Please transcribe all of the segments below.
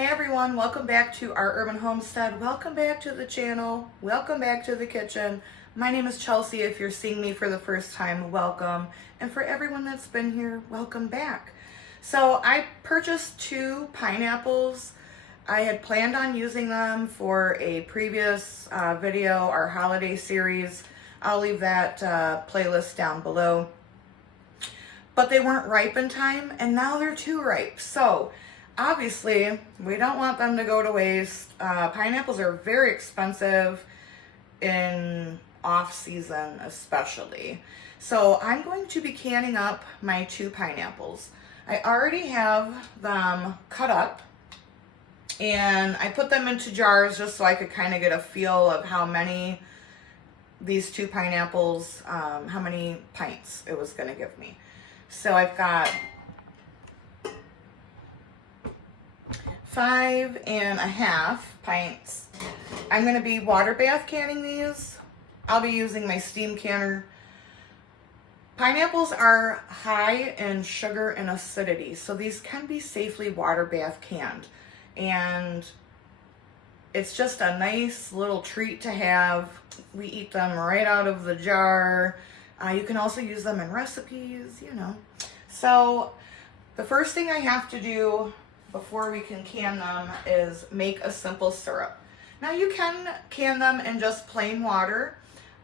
Hey everyone, welcome back to our urban homestead. Welcome back to the channel. Welcome back to the kitchen. My name is Chelsea. If you're seeing me for the first time, welcome. And for everyone that's been here, welcome back. So I purchased 2 pineapples. I had planned on using them for a previous video, our holiday series. I'll leave that playlist down below. But they weren't ripe in time, and now they're too ripe. So obviously, we don't want them to go to waste. Pineapples are very expensive in off-season especially. So I'm going to be canning up my 2 pineapples. I already have them cut up, and I put them into jars just so I could kind of get a feel of how many these 2 pineapples, how many pints it was going to give me. So I've got 5.5 pints. I'm going to be water bath canning these. I'll be using my steam canner. Pineapples are high in sugar and acidity, so these can be safely water bath canned. And it's just a nice little treat to have. We eat them right out of the jar. You can also use them in recipes, you know. So the first thing I have to do before we can can them is make a simple syrup. Now you can can them in just plain water.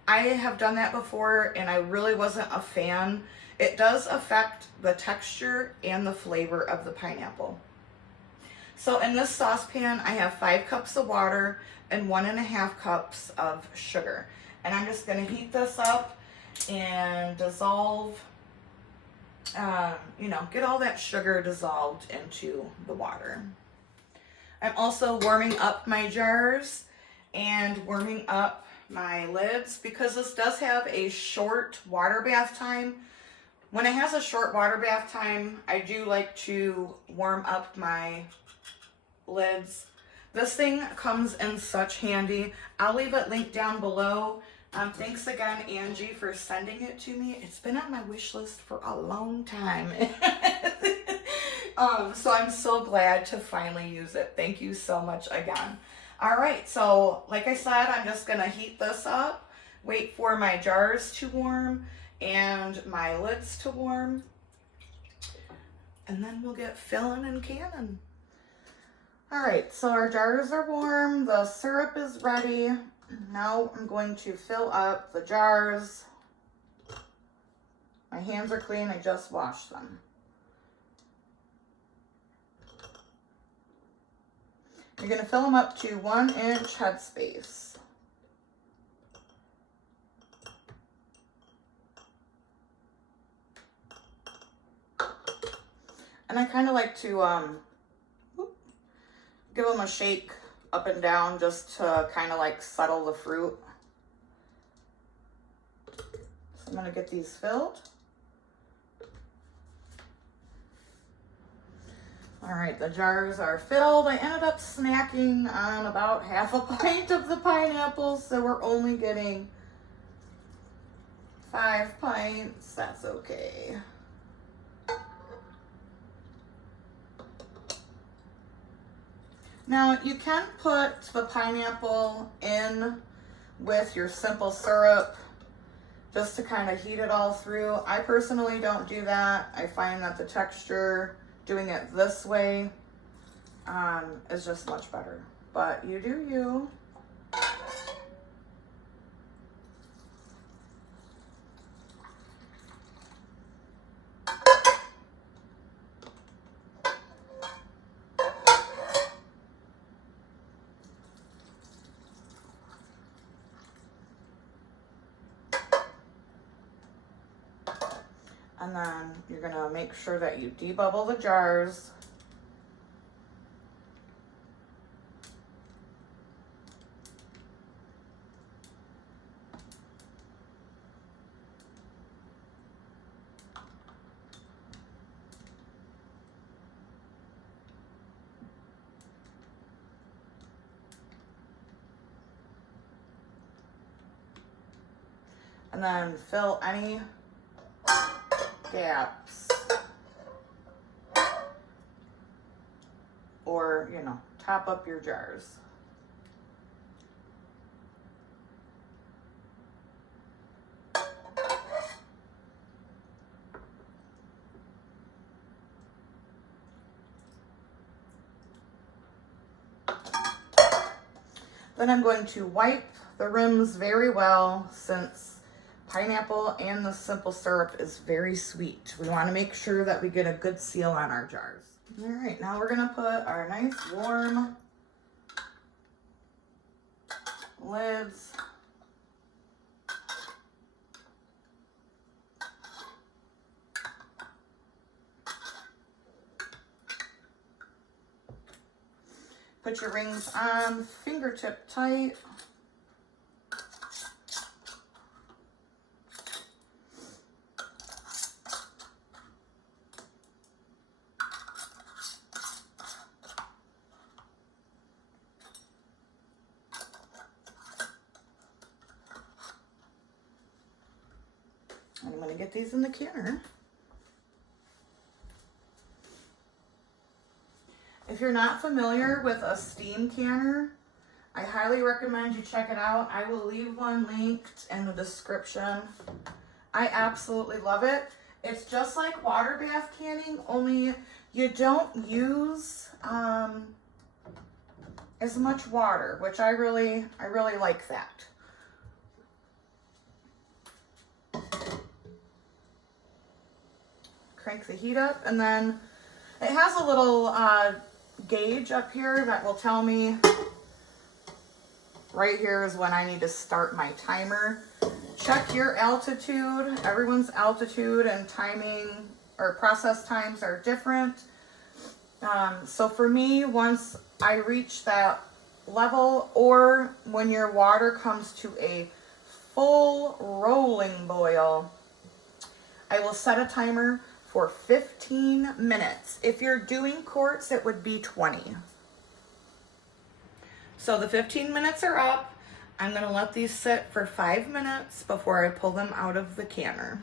I have done that before and I really wasn't a fan. It does affect the texture and the flavor of the pineapple. So in this saucepan, I have 5 cups of water and 1.5 cups of sugar. And I'm just gonna heat this up and dissolve, get all that sugar dissolved into the water. I'm also warming up my jars and warming up my lids because this does have a short water bath time. When it has a short water bath time, I do like to warm up my lids. This thing comes in such handy. I'll leave it linked down below. Thanks again, Angie, for sending it to me. It's been on my wish list for a long time. So I'm so glad to finally use it. Thank you so much again. All right, so like I said, I'm just gonna heat this up, wait for my jars to warm and my lids to warm, and then we'll get filling and canning. All right, so our jars are warm, the syrup is ready. Now I'm going to fill up the jars. My hands are clean, I just washed them. You're going to fill them up to 1-inch headspace. And I kind of like to give them a shake up and down just to kind of like settle the fruit. So I'm going to get these filled. All right, the jars are filled. I ended up snacking on about half a pint of the pineapples, so we're only getting 5 pints. That's okay. Now, you can put the pineapple in with your simple syrup just to kind of heat it all through. I personally don't do that. I find that the texture, doing it this way, is just much better. But you do you. And then you're gonna make sure that you debubble the jars. And then fill any gaps. or, you know, top up your jars. Then I'm going to wipe the rims very well, since pineapple and the simple syrup is very sweet. We want to make sure that we get a good seal on our jars. All right, now we're gonna put our nice warm lids put your rings on fingertip tight. I'm going to get these in the canner. If you're not familiar with a steam canner, I highly recommend you check it out. I will leave one linked in the description. I absolutely love it. It's just like water bath canning, only you don't use as much water, which I really like that. Crank the heat up, and then it has a little gauge up here that will tell me right here is when I need to start my timer. Check your altitude. Everyone's altitude and timing or process times are different. So for me, once I reach that level, or when your water comes to a full rolling boil, I will set a timer for 15 minutes. If you're doing quarts, it would be 20. So the 15 minutes are up. I'm gonna let these sit for 5 minutes before I pull them out of the canner.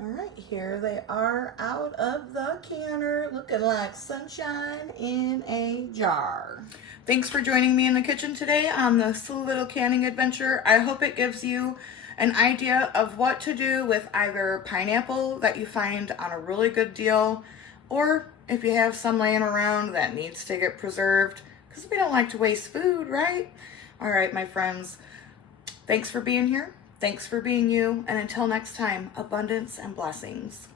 All right, here they are out of the canner, looking like sunshine in a jar. Thanks for joining me in the kitchen today on this little canning adventure. I hope it gives you an idea of what to do with either pineapple that you find on a really good deal, or if you have some laying around that needs to get preserved, because we don't like to waste food, right? All right, my friends, thanks for being here. Thanks for being you. And until next time, abundance and blessings.